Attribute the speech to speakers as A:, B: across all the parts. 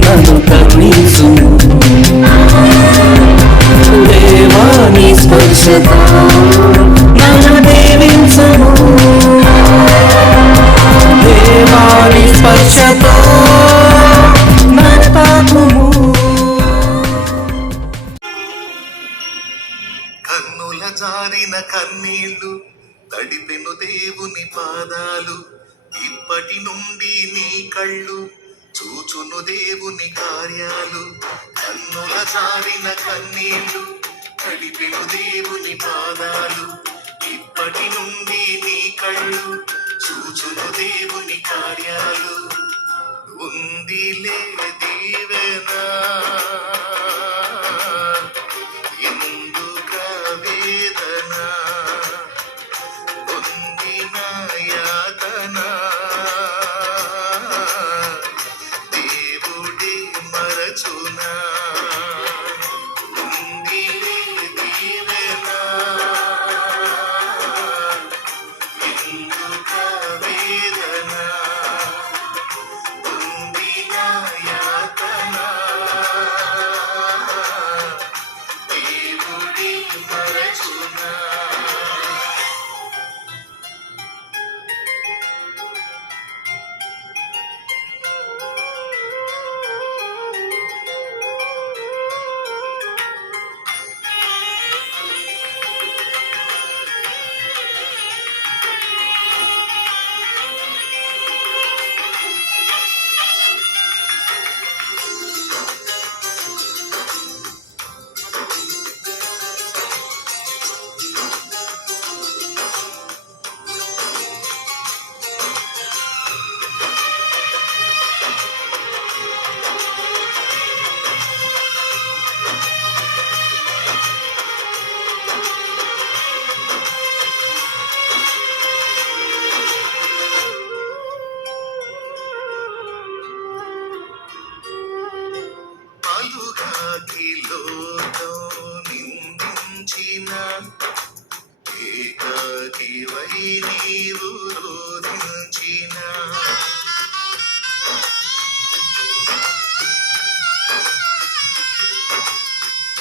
A: నన్ను నీ స్పర్శతో నన్ను దేవించు దేవా నీ
B: కన్నుల జారిన కన్నీళ్ళు తడిపెను దేవుని పాదాలు. ఇప్పటి నుండి నీ కళ్ళు చూచును దేవుని కార్యాలు కన్నుల జారిన కన్నీళ్ళు తడిపెను దేవుని పాదాలు. ఇప్పటి నుండి నీ కళ్ళు చూచును దేవుని కార్యాలు. ఉందిలే దీవెనా.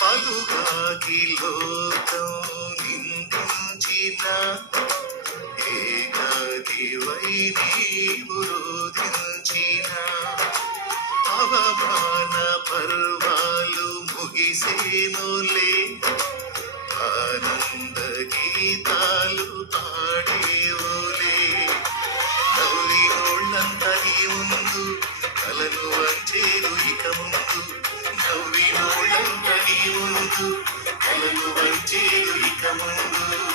B: పలుగాకి లోకం నిందించిన ఏకాకి నీవు రోధించిన అవమాన పర్వాలు ముగిసేనులే. ఆనంద గీతాలు పాడి ముందు కలను వచ్చేను ఇక ముందు నవ్వినోళ్ళంత నీ ముందు కలను వచ్చేను ఇక ముందు.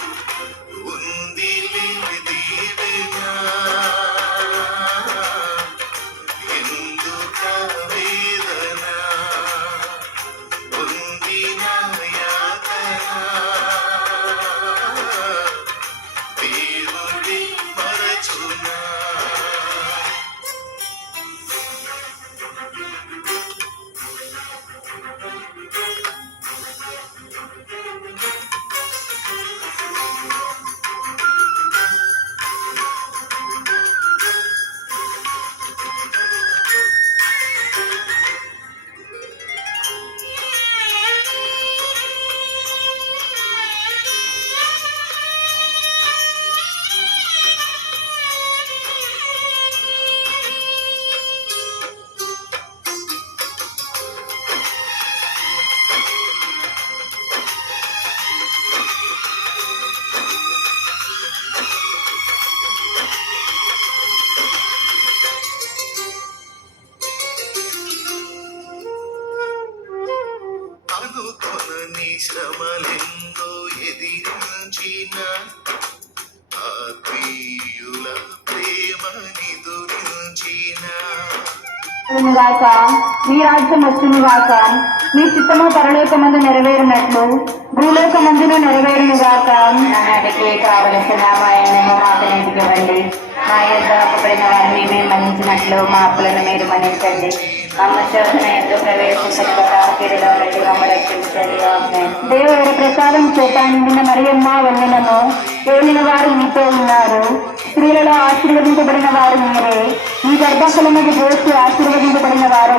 B: చూసిన ఆత్మీయుల ప్రేమని దురించిన
C: గాక మీ రాజ్యం వచ్చును గాక మీ చిత్తము పరలోకమందు నెరవేరినట్లు భూలోకమందును నెరవేరును గాక నాటికి కావలసిన మా ఎన్నెమో మాకు నింపుకోవండి మా యొక్క అప్పుడైన వారిని మేము మన్నించినట్లు మా అప్పులను మీరు మన్నించండి. దేవుడి ప్రసాదం చేత నిండిన మరియమ్మ వందనము. ఏలిన వారు మీతో ఉన్నారు. స్త్రీలలో ఆశీర్వదించబడిన వారు మీరే. మీ మీద చేసి ఆశీర్వదించబడిన వారు